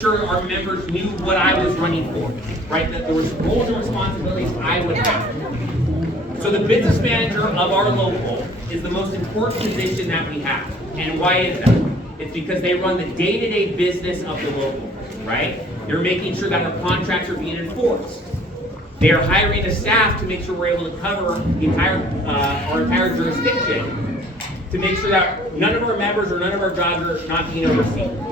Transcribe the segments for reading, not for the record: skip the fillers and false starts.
sure our members knew what I was running for, right? That there was roles and responsibilities I would have. So the business manager of our local is the most important position that we have. And why is that? It's because they run the day-to-day business of the local, right? They're making sure that our contracts are being enforced. They are hiring a staff to make sure we're able to cover the our entire jurisdiction, to make sure that none of our members or none of our jobs are not being overseen.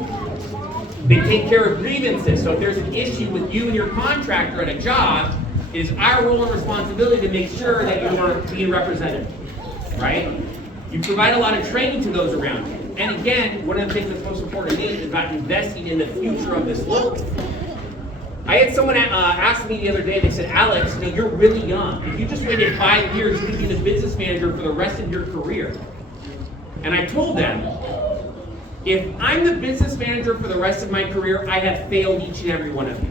They take care of grievances. So if there's an issue with you and your contractor at a job, it is our role and responsibility to make sure that you are being represented, right? You provide a lot of training to those around you. And again, one of the things that's most important to me is about investing in the future of this local. I had someone ask me the other day, they said, Alex, you know, you're really young. If you just waited 5 years, you could be the business manager for the rest of your career. And I told them, if I'm the business manager for the rest of my career, I have failed each and every one of you.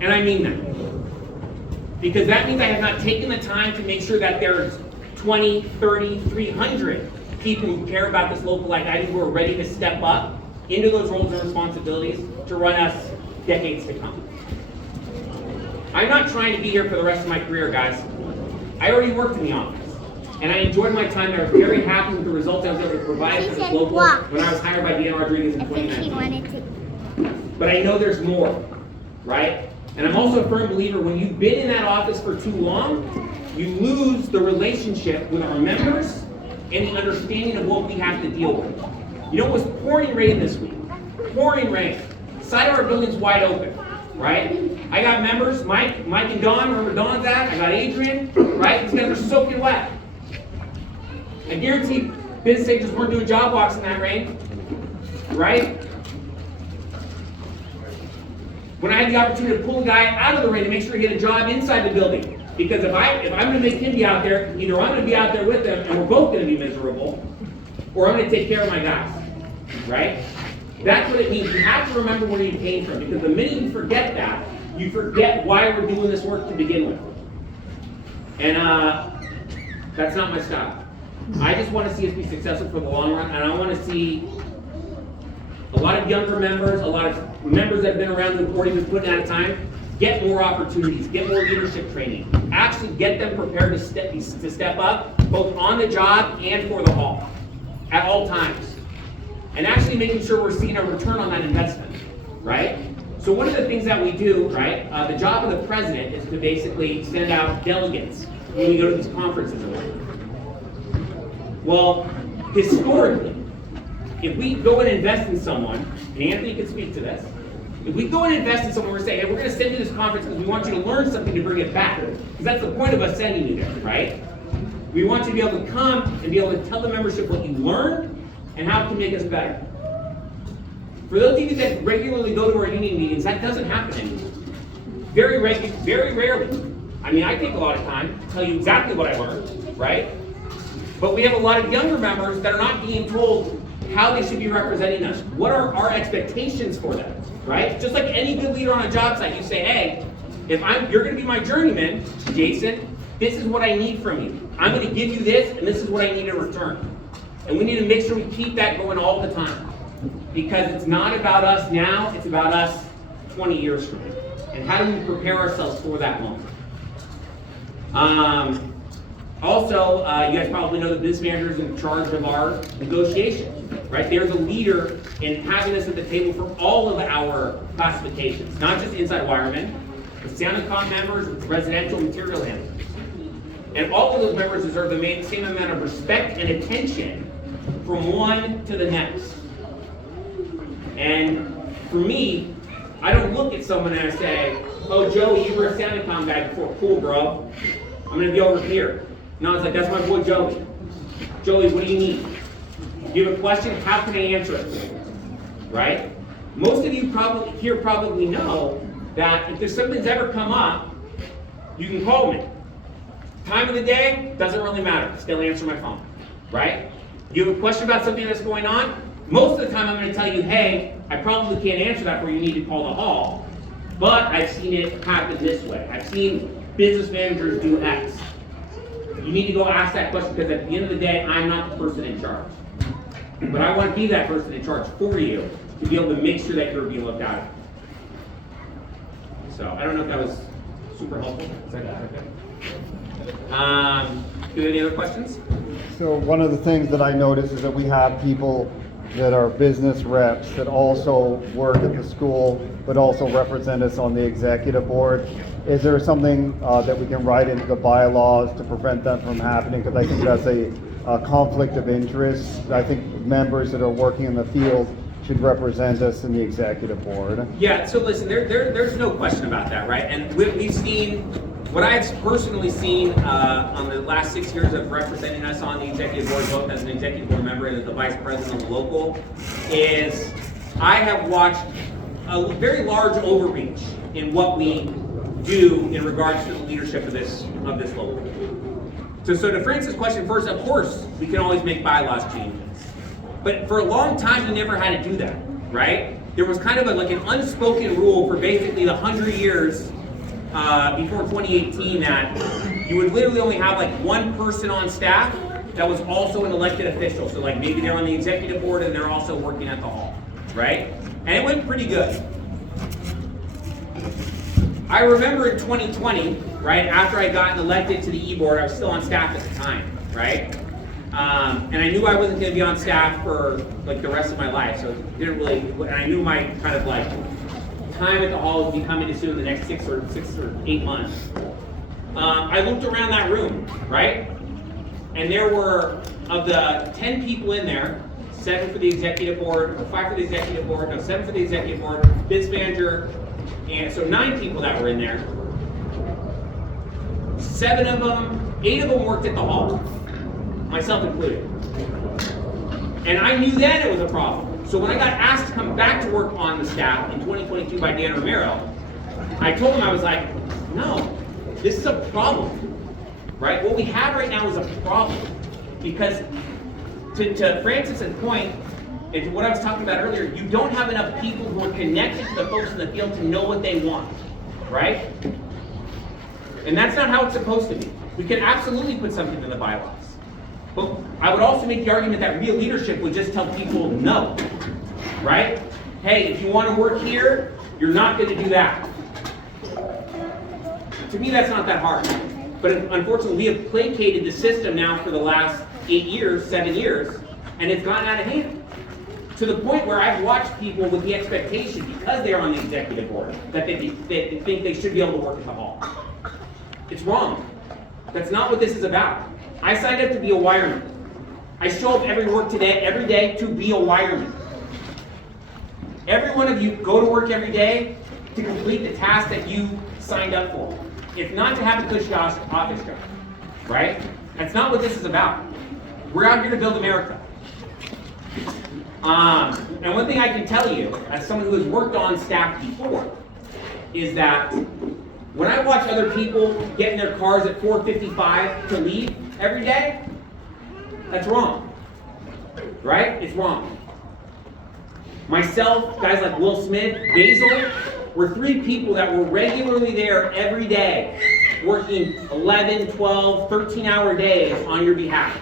And I mean that. Because that means I have not taken the time to make sure that there's 20, 30, 300 people who care about this local like I do, who are ready to step up into those roles and responsibilities to run us decades to come. I'm not trying to be here for the rest of my career, guys. I already worked in the office. And I enjoyed my time there. I was very happy with the results I was able to provide for this local when I was hired by Deanna Rodriguez in 2019. But I know there's more, right? And I'm also a firm believer when you've been in that office for too long, you lose the relationship with our members and the understanding of what we have to deal with. You know, it was pouring rain this week. Pouring rain. Side of our building's wide open, right? I got members, Mike and Don, wherever Don's at. I got Adrian, right? These guys are soaking wet. I guarantee business agents weren't doing job walks in that rain, right? When I had the opportunity to pull a guy out of the rain to make sure he get a job inside the building, because if I'm going to make him be out there, either I'm going to be out there with him and we're both going to be miserable, or I'm going to take care of my guys, right? That's what it means. You have to remember where you came from, because the minute you forget that, you forget why we're doing this work to begin with. And that's not my style. I just want to see us be successful for the long run, and I want to see a lot of younger members, a lot of members that have been around who've already been putting out time, get more opportunities, get more leadership training, actually get them prepared to step up, both on the job and for the hall, at all times. And actually making sure we're seeing a return on that investment, right? So one of the things that we do, right, the job of the president is to basically send out delegates when we go to these conferences and whatnot. Well, historically, if we go and invest in someone, and Anthony can speak to this, if we go and invest in someone, we're saying, hey, we're going to send you this conference because we want you to learn something to bring it back. Because that's the point of us sending you there, right? We want you to be able to come and be able to tell the membership what you learned and how it can make us better. For those of you that regularly go to our union meetings, that doesn't happen anymore. Very rarely. I mean, I take a lot of time to tell you exactly what I learned, right? But we have a lot of younger members that are not being told how they should be representing us. What are our expectations for them, right? Just like any good leader on a job site, you say, hey, you're going to be my journeyman, Jason, this is what I need from you. I'm going to give you this, and this is what I need in return. And we need to make sure we keep that going all the time. Because it's not about us now, it's about us 20 years from now. And how do we prepare ourselves for that moment? Also, you guys probably know the business manager is in charge of our negotiations, right? They're the leader in having us at the table for all of our classifications, not just inside wiremen, but sound and comm members, residential material handlers. And all of those members deserve the same amount of respect and attention from one to the next. And for me, I don't look at someone and I say, oh, Joey, you were a sound and comm guy before. Cool, bro. I'm going to be over here. No, it's like, that's my boy Joey. Joey, what do you need? You have a question, how can I answer it? Right? Most of you probably know that if there's something's ever come up, you can call me. Time of the day, doesn't really matter. Still answer my phone. Right? You have a question about something that's going on, most of the time I'm going to tell you, hey, I probably can't answer that for you, need to call the hall. But I've seen it happen this way. I've seen business managers do X. You need to go ask that question, because at the end of the day, I'm not the person in charge. But I want to be that person in charge for you, to to be able to make sure that you're being looked at. So I don't know if that was super helpful. Is that okay? Do you have any other questions? So one of the things that I notice is that we have people that are business reps that also work at the school, but also represent us on the executive board. Is there something that we can write into the bylaws to prevent that from happening? Because I think that's a conflict of interest. I think members that are working in the field should represent us in the executive board. Yeah, so listen, there's no question about that, right? And we've seen, what I've personally seen on the last 6 years of representing us on the executive board, both as an executive board member and as the vice president of the local, is I have watched a very large overreach in what we do in regards to the leadership of this local. So to Francis' question first, of course, we can always make bylaws changes. But for a long time, you never had to do that, right? There was kind of like an unspoken rule for basically the 100 years before 2018 that you would literally only have like one person on staff that was also an elected official. So like maybe they're on the executive board and they're also working at the hall, right? And it went pretty good. I remember in 2020, right, after I got elected to the E-board, I was still on staff at the time, right? And I knew I wasn't going to be on staff for like the rest of my life, so it didn't really, and I knew my kind of like time at the hall would be coming to soon in the next 6 or 8 months. I looked around that room, right? And there were, of the 10 people in there, 7 for the executive board, 5 for the executive board, no, 7 for the executive board, biz manager, and so 9 people that were in there. 8 of them worked at the hall, myself included. And I knew then it was a problem. So when I got asked to come back to work on the staff in 2022 by Dan Romero, I told him, I was like, no, this is a problem, right? What we have right now is a problem. Because to Francis' point, and to what I was talking about earlier, you don't have enough people who are connected to the folks in the field to know what they want, right? And that's not how it's supposed to be. We can absolutely put something in the bylaws. But I would also make the argument that real leadership would just tell people no, right? Hey, if you want to work here, you're not going to do that. To me, that's not that hard. But unfortunately, we have placated the system now for the last 8 years, 7 years, and it's gotten out of hand. To the point where I've watched people with the expectation, because they're on the executive board, that they think they should be able to work at the hall. It's wrong. That's not what this is about. I signed up to be a wireman. I show up every day to be a wireman. Every one of you go to work every day to complete the task that you signed up for. It's not to have a cushy office job, right? That's not what this is about. We're out here to build America. And one thing I can tell you, as someone who has worked on staff before, is that when I watch other people get in their cars at 4:55 to leave every day, that's wrong, right? It's wrong. Myself, guys like Will Smith, Basil, were 3 people that were regularly there every day, working 11, 12, 13-hour days on your behalf.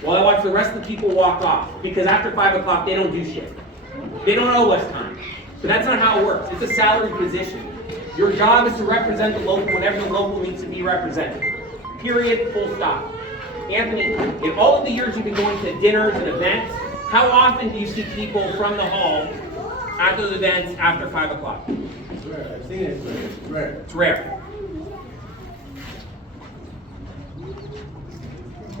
While I watch the rest of the people walk off, because after 5 o'clock, they don't do shit. They don't owe us time. But that's not how it works. It's a salaried position. Your job is to represent the local whenever the local needs to be represented. Period, full stop. Anthony, in all of the years you've been going to dinners and events, how often do you see people from the hall at those events after 5 o'clock? It's rare. I've seen it, but it's rare. It's rare.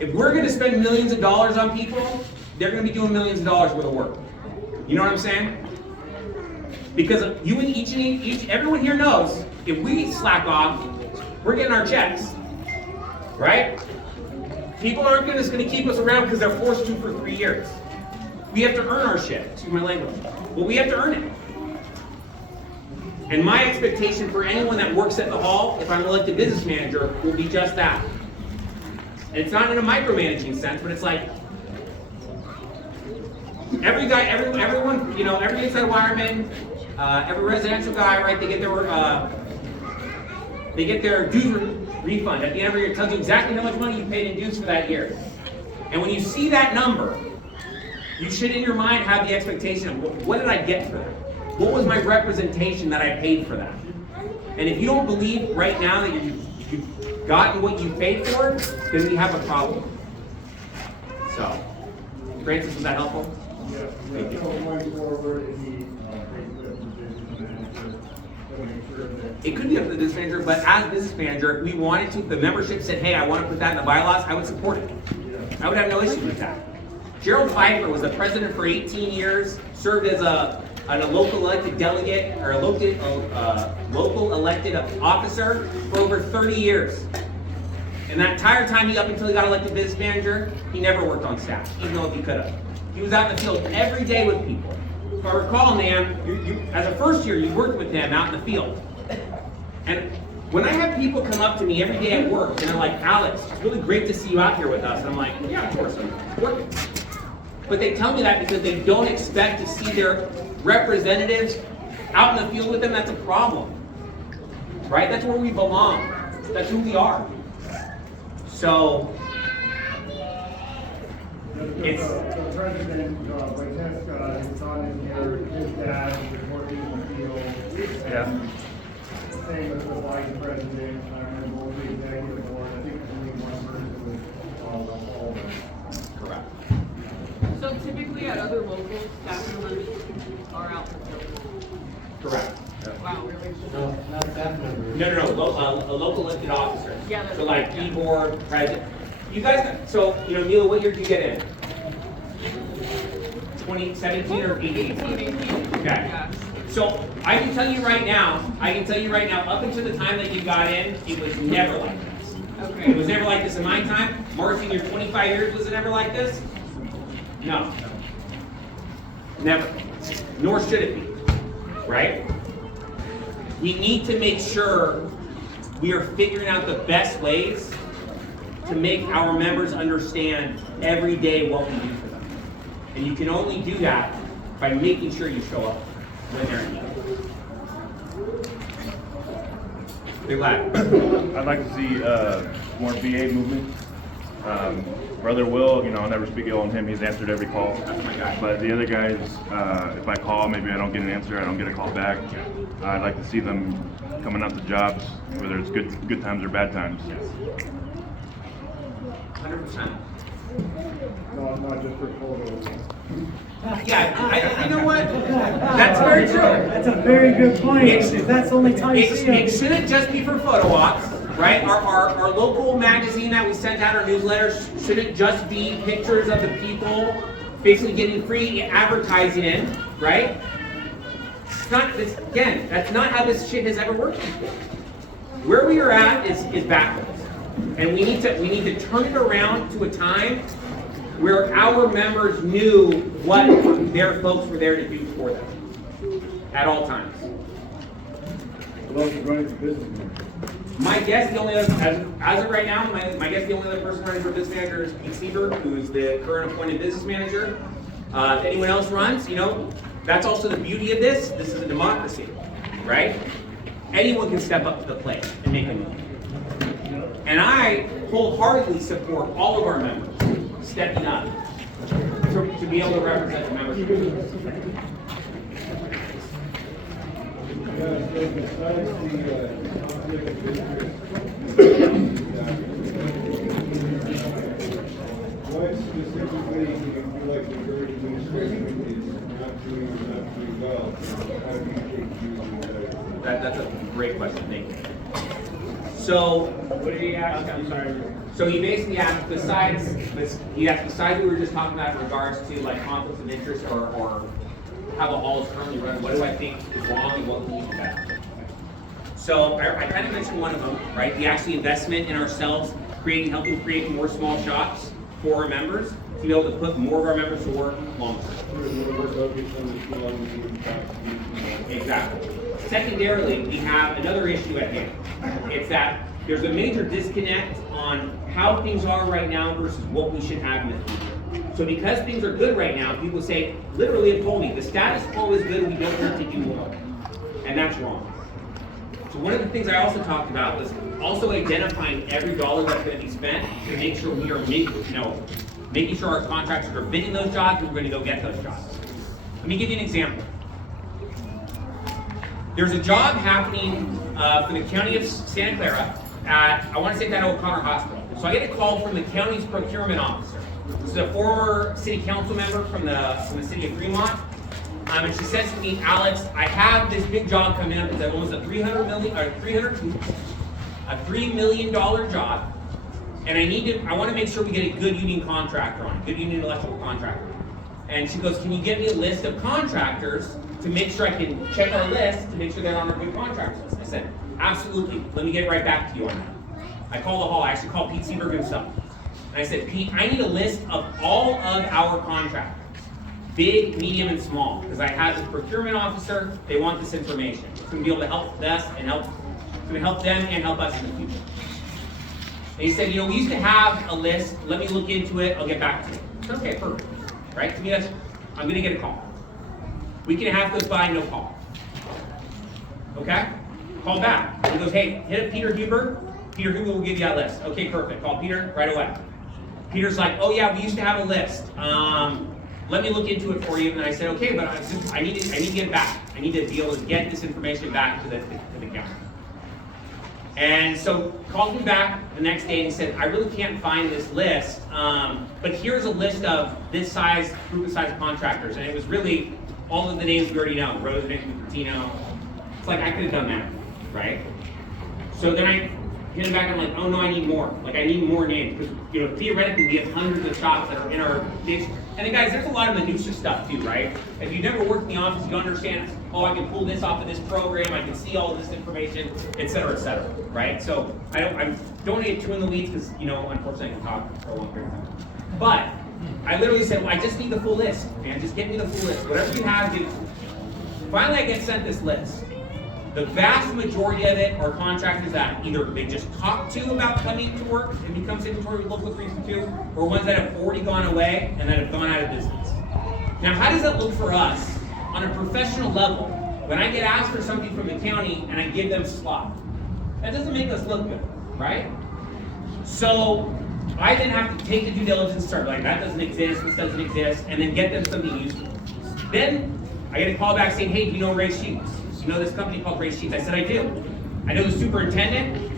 If we're going to spend millions of dollars on people, they're going to be doing millions of dollars worth of work. You know what I'm saying? Because you and everyone here knows, if we slack off, we're getting our checks, right? People aren't just going to keep us around because they're forced to for 3 years. We have to earn our shit. Excuse my language. But we have to earn it. And my expectation for anyone that works at the hall, if I'm elected business manager, will be just that. And it's not in a micromanaging sense, but it's like everyone, you know, every inside wireman, every residential guy, right? They get their dues refund at the end of the year. It tells you exactly how much money you paid in dues for that year. And when you see that number, You should, in your mind, have the expectation of what did I get for that? What was my representation that I paid for that? And if you don't believe right now that you've gotten what you paid for, then we have a problem. So, Francis, was that helpful? Yeah, Thank you. so going forward, if he takes the position manager, to make sure that. It could be up to the business manager, but as business manager, if we wanted to, if the membership said, hey, I want to put that in the bylaws, I would support it. I would have no issue with that. Gerald Pfeiffer was the president for 18 years, served as a local elected delegate, or a local elected officer for over 30 years. And that entire time, up until he got elected business manager, he never worked on staff, even though if he could have. He was out in the field every day with people. If I recall, Nam, as a first year, you worked with them out in the field. And when I have people come up to me every day at work, and they're like, Alex, it's really great to see you out here with us. And I'm like, yeah, of course, I'm working. But they tell me that because they don't expect to see their representatives out in the field with them. That's a problem, right? That's where we belong. That's who we are. So, it's... The president, Wojciechowski, his son is here, his dad is working in the field. Yeah. Same with the vice president, I remember both the executive board, I think only one person was all of them. Correct. So typically at other locals, staff members are out in the field. Correct. Wow, really? No, not staff members. No. A local elected officer. Yeah, that's So like right, yeah. E-board, president. You guys, so, Neil, what year did you get in? 2017 or 18? 2018. Okay. Yeah. So I can tell you right now, up until the time that you got in, it was never like this. It Okay. was never like this in my time. Marcy, in your 25 years, was it ever like this? No. Never. Nor should it be. Right? We need to make sure we are figuring out the best ways to make our members understand every day what we do for them. And you can only do that by making sure you show up when they're in need. Big lad. I'd like to see more VA movement. Brother Will, I'll never speak ill on him. He's answered every call. That's my guy. But the other guys, if I call, maybe I don't get an answer. I don't get a call back. I'd like to see them coming out to jobs, whether it's good times or bad times. 100%. Not just for photos. Yeah, you know what? That's very true. That's a very good point. If that's the only time you see It them. shouldn't just be for photo ops, right? Our local magazine that we sent out, our newsletters, shouldn't just be pictures of the people basically getting free advertising in, right? It's not, again, that's not how this shit has ever worked before. Where we are at is backwards. And we need to turn it around to a time where our members knew what their folks were there to do for them at all times. What else is running for business? My guess, the only other, as of right now, my guess the only other person running for business manager is Pete Sieber, who's the current appointed business manager. If anyone else runs, that's also the beauty of this. This is a democracy, right? Anyone can step up to the plate and make a move. And I wholeheartedly support all of our members stepping up to be able to represent the members. Besides the conflict of interest, what specifically do you feel like the current administration is not doing well? How do you think you do better? That's a great question, thank you. So, what did he ask? I'm sorry. So he basically asked, besides what we were just talking about in regards to like conflicts of interest or how the hall is currently run, what do I think is wrong and what we need to better? So I kind of mentioned one of them, right? The actual investment in ourselves, helping create more small shops for our members to be able to put more of our members to work longer. Exactly. Secondarily, we have another issue at hand. It's that there's a major disconnect on how things are right now versus what we should have in the future. So because things are good right now, people say, literally have told me, the status quo is good, we don't need to do more. And that's wrong. So one of the things I also talked about was also identifying every dollar that's going to be spent to make sure we are making sure our contractors are bidding those jobs, and we're gonna go get those jobs. Let me give you an example. There's a job happening for the county of Santa Clara at, I wanna say it's at O'Connor Hospital. So I get a call from the county's procurement officer. This is a former city council member from the city of Fremont. And she says to me, Alex, I have this big job coming up. It's almost a $3 million job. And I want to make sure we get a good union contractor on, a good union electrical contractor. And she goes, can you get me a list of contractors to make sure I can check our list to make sure they're on our good contract list? I said, absolutely. Let me get right back to you on that. I called the hall. I actually called Pete Seberg himself. And I said, Pete, I need a list of all of our contractors. Big, medium, and small, because I had this procurement officer, they want this information. It's going to be able to help us and it's going to help them and help us in the future. And he said, we used to have a list, let me look into it, I'll get back to you. I said, okay, perfect. Right? To me, I'm going to get a call. Week and a half goes by, no call. Okay? Call back. He goes, hey, hit up Peter Huber. Peter Huber will give you that list. Okay, perfect. Call Peter right away. Peter's like, oh yeah, we used to have a list. Let me look into it for you. And I said, okay, but I need to get it back. I need to be able to get this information back to the county. And so called me back the next day and he said, I really can't find this list, but here's a list of this group of size contractors. And it was really all of the names we already know, Rosen, Cupertino. It's like, I could have done that, right? So then I hit him back and I'm like, oh no, I need more. Like I need more names because theoretically we have hundreds of shops that are in our niche. And then guys, there's a lot of minutia stuff too, right? If you've never worked in the office, you understand, oh, I can pull this off of this program, I can see all of this information, et cetera, right? So I don't want to get too in the weeds because, unfortunately I can talk for a long period of time. But I literally said, well, I just need the full list, man. Just get me the full list. Whatever you have, give it to me. Finally, I get sent this list. The vast majority of it are contractors that either they just talked to about coming to work and become signatory with Local 362, or ones that have already gone away and that have gone out of business. Now, how does that look for us on a professional level when I get asked for something from the county and I give them slop? That doesn't make us look good, right? So I then have to take the due diligence and start like, that doesn't exist, this doesn't exist, and then get them something useful. Then I get a call back saying, hey, do you know Ray Sheets? You know this company called Ray Sheets? I said, I do. I know the superintendent.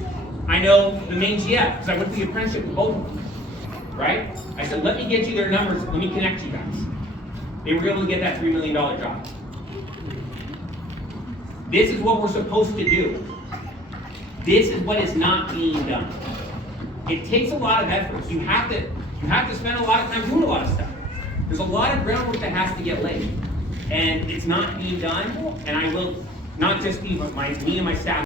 I know the main GF, because I went through the apprenticeship with both of them, right? I said, let me get you their numbers, let me connect you guys. They were able to get that $3 million job. This is what we're supposed to do. This is what is not being done. It takes a lot of effort. You have to spend a lot of time doing a lot of stuff. There's a lot of groundwork that has to get laid. And it's not being done, and I will not just be me and my staff